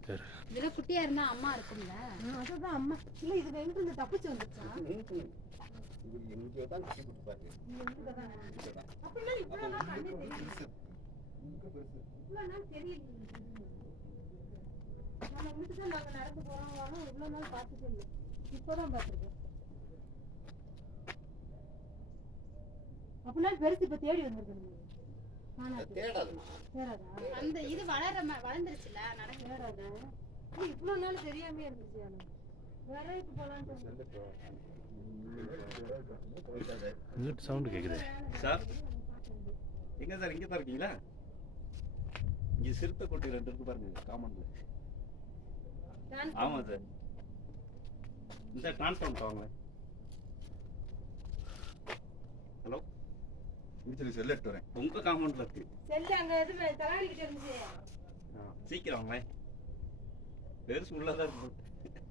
இருக்காரு. இதுல குட்டியா இருந்தா அம்மா இருக்கும்ல? அதுதான் அம்மா. இல்ல இது எங்க இருந்து தப்பிச்சு வந்துச்சா நடந்து போறோம் இவ்வளவு நாள் பார்த்ததே இல்லை. இப்பதான் பார்த்திருக்கோம். அப்படின்னா பெருசு இப்ப தேடி வந்திருக்கு காணாது தேடாதுண்ணா தேடாதா. அந்த இது வளர வளர்ந்துருச்சுல நடக்க தேடாதா? இல்ல, இவ்வளவு நாள் தெரியாம இருந்துச்சு ஆனா வேற இப்ப போலான்ட்டு இங்கிட்டு சவுண்டு கேட்குது சார்? எங்க சார்? இங்கே தான் இருக்கீங்களா? இங்கே சிறுத்தை கொட்டி ரெண்டு இருக்கு பாருங்க காமன்ல ஆமா சார். இந்த டிரான்ஸ்ஃபார்ம் வாங்க முடிச்சிரு செல் எடுத்து வரேன். உங்க காமன்ல இருக்கு. செல்லு அங்க எது தலாடிக்கிட்டு இருந்துச்சு. சீக்கிரம் வாங்களேன் பெருசு உள்ளதா இருக்கு.